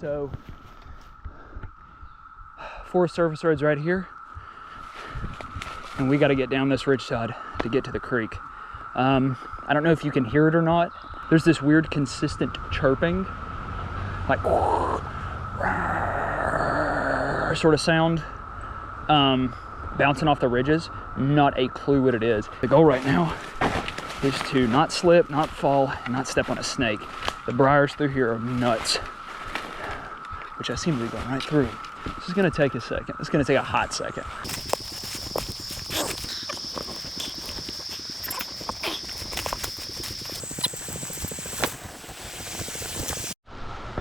So, Forest Service Road's right here, and we got to get down this ridgeside to get to the creek. I don't know if you can hear it or not. There's this weird consistent chirping, like sort of sound, bouncing off the ridges. Not a clue what it is. The goal right now is to not slip, not fall, and not step on a snake. The briars through here are nuts, which I seem to be going right through. This is gonna take a second. It's gonna take a hot second.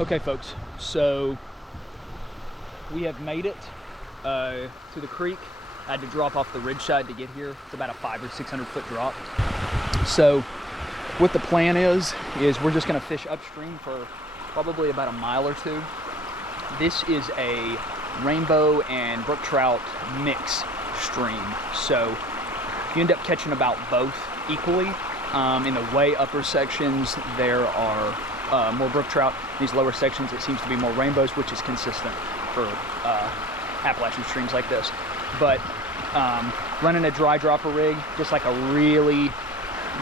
Okay, folks, so we have made it to the creek. I had to drop off the ridgeside to get here. It's about a 500 or 600 foot drop. So what the plan is we're just gonna fish upstream for probably about a mile or two. This is a rainbow and brook trout mix stream. So you end up catching about both equally. In the way upper sections, there are more brook trout. In these lower sections, it seems to be more rainbows, which is consistent for Appalachian streams like this. But running a dry dropper rig, just like a really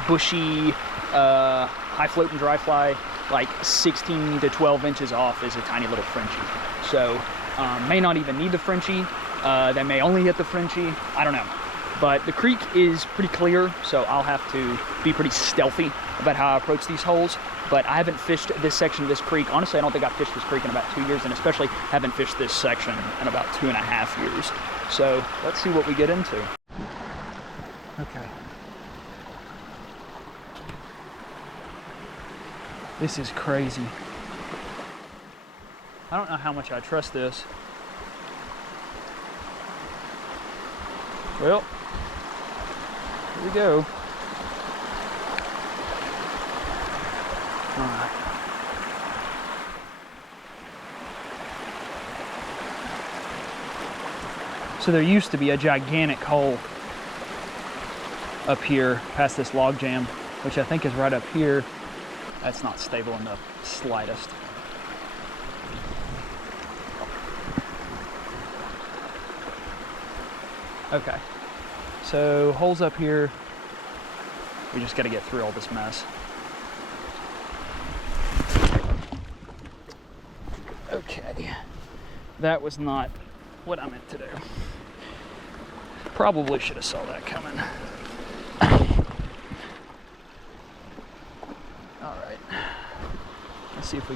bushy, high floating dry fly, like 16 to 12 inches off is a tiny little Frenchie. So may not even need the Frenchie. They may only hit the Frenchie. I don't know. But the creek is pretty clear, so I'll have to be pretty stealthy about how I approach these holes. But I haven't fished this section of this creek. Honestly, I don't think I've fished this creek in about 2 years, and especially haven't fished this section in about 2.5 years. So let's see what we get into. Okay. This is crazy. I don't know how much I trust this. Well, here we go. All right. So there used to be a gigantic hole up here past this log jam, which I think is right up here. That's not stable in the slightest. Okay, so holes up here. We just got to get through all this mess. Okay, that was not what I meant to do. Probably should have saw that coming. All right, let's see if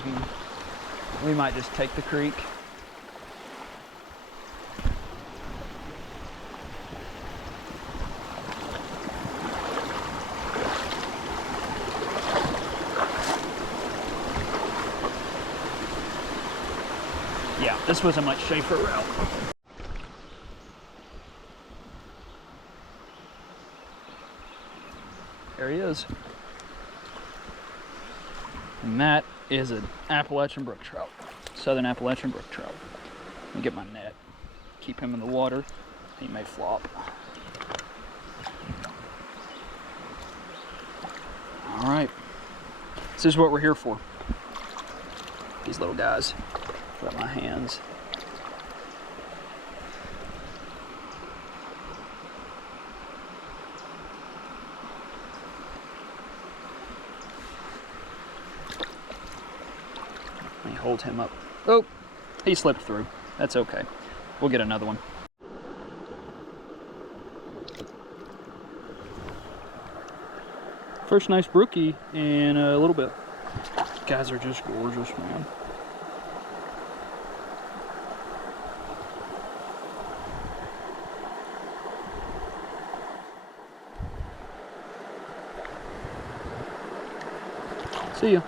we might just take the creek. Yeah, this was a much safer route. There he is. And that is an Appalachian brook trout. Southern Appalachian brook trout. Let me get my net. Keep him in the water. He may flop. All right. This is what we're here for. These little guys. Got my hands. Let me hold him up. Oh, he slipped through. That's okay. We'll get another one. First nice brookie in a little bit. Guys are just gorgeous, man. See ya.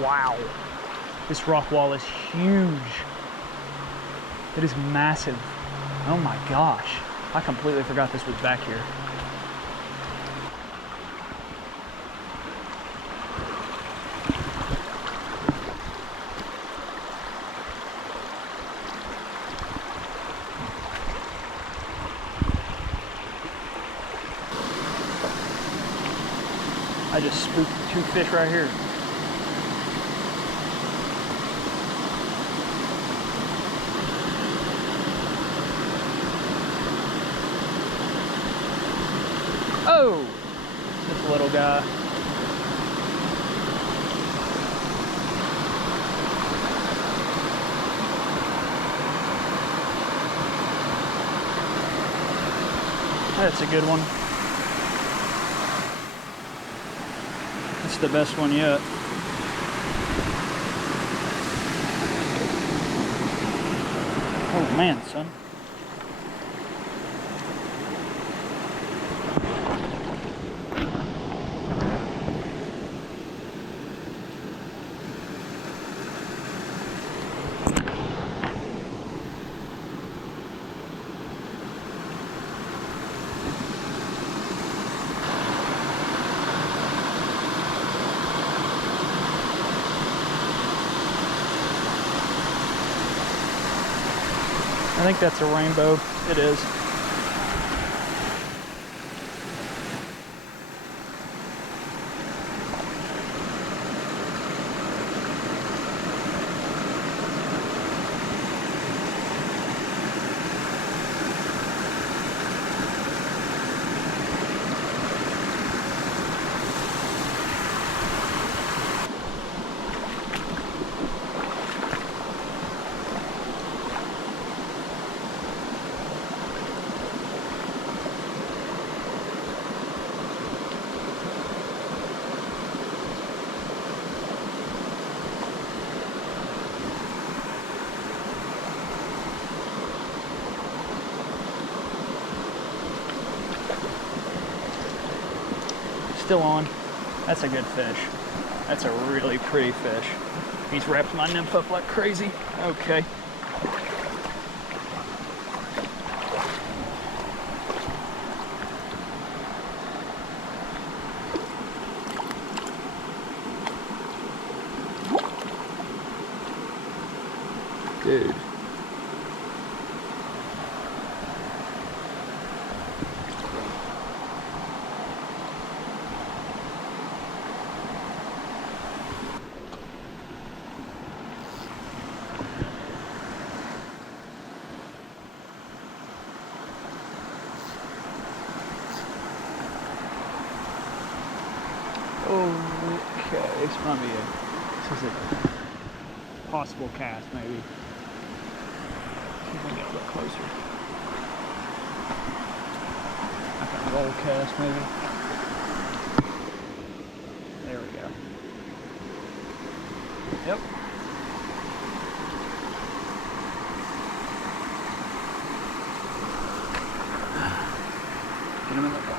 Wow. This rock wall is huge. It is massive. Oh my gosh. I completely forgot this was back here. I just spooked 2 fish right here. Oh, this little guy. That's a good one. That's the best one yet. Oh man, son. I think that's a rainbow. It is. Still on. That's a good fish. That's a really pretty fish. He's wrapped my nymph up like crazy. Okay. Dude. Okay, this might be this is a possible cast, maybe. See if I can get a little closer. Like a roll cast, maybe. There we go. Yep. Get him in the water.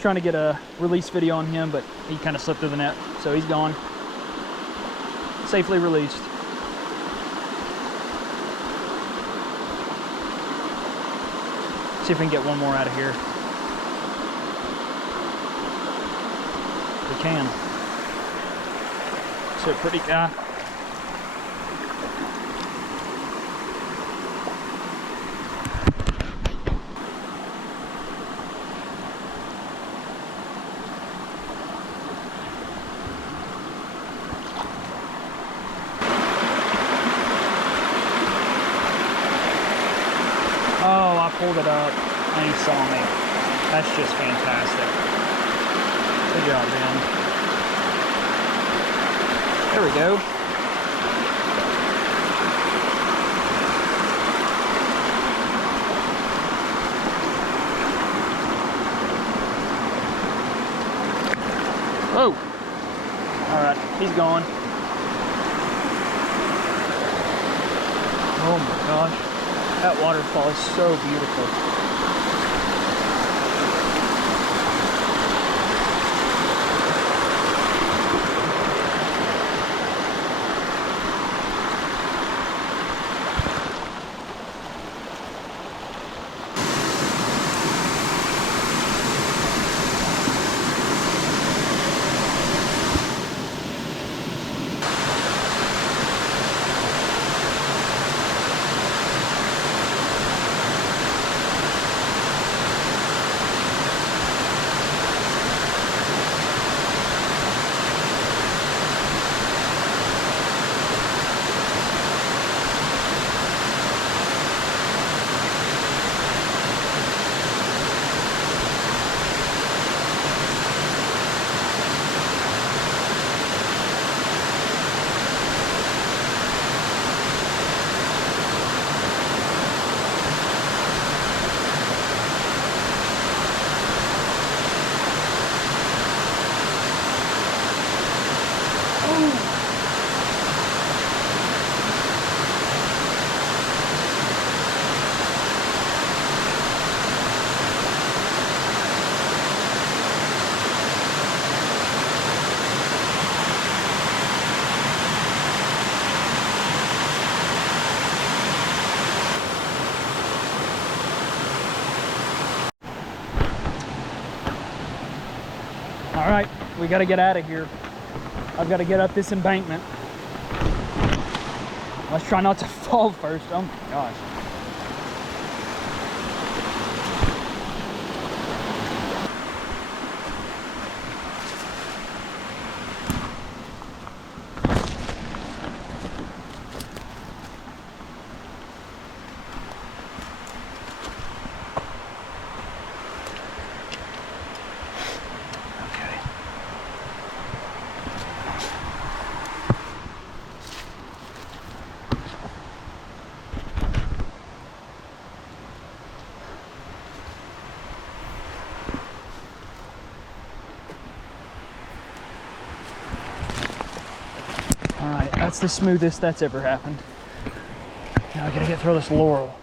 Trying to get a release video on him, but he kind of slipped through the net, so he's gone. Safely released. See if we can get one more out of here. We can. So pretty guy. Oh, I pulled it up and he saw me. That's just fantastic. Good job, Ben. There we go. Oh! Alright, he's gone. Oh my gosh. That waterfall is so beautiful. All right, we got to get out of here. I've got to get up this embankment. Let's try not to fall first. Oh my gosh. Alright, that's the smoothest that's ever happened. Now I gotta get through this laurel.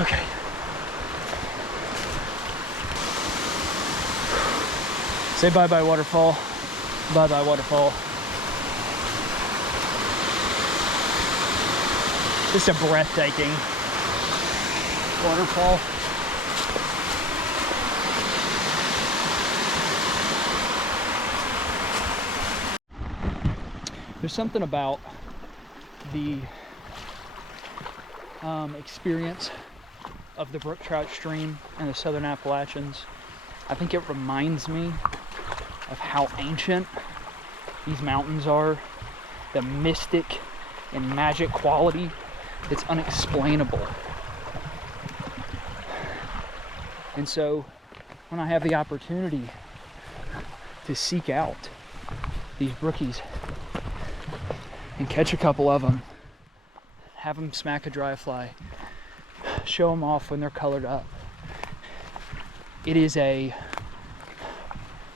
Okay. Say bye-bye, waterfall. Bye-bye, waterfall. Just a breathtaking waterfall. There's something about the experience of the Brook Trout stream in the southern Appalachians. I think it reminds me of how ancient these mountains are, the mystic and magic quality that's unexplainable. And so when I have the opportunity to seek out these brookies and catch a couple of them, have them smack a dry fly, show them off when they're colored up, it is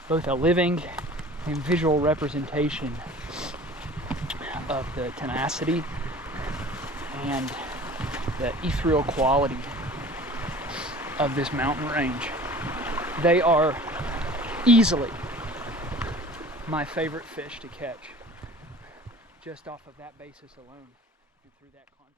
both a living and visual representation of the tenacity and the ethereal quality of this mountain range. They are easily my favorite fish to catch, just off of that basis alone and through that concept.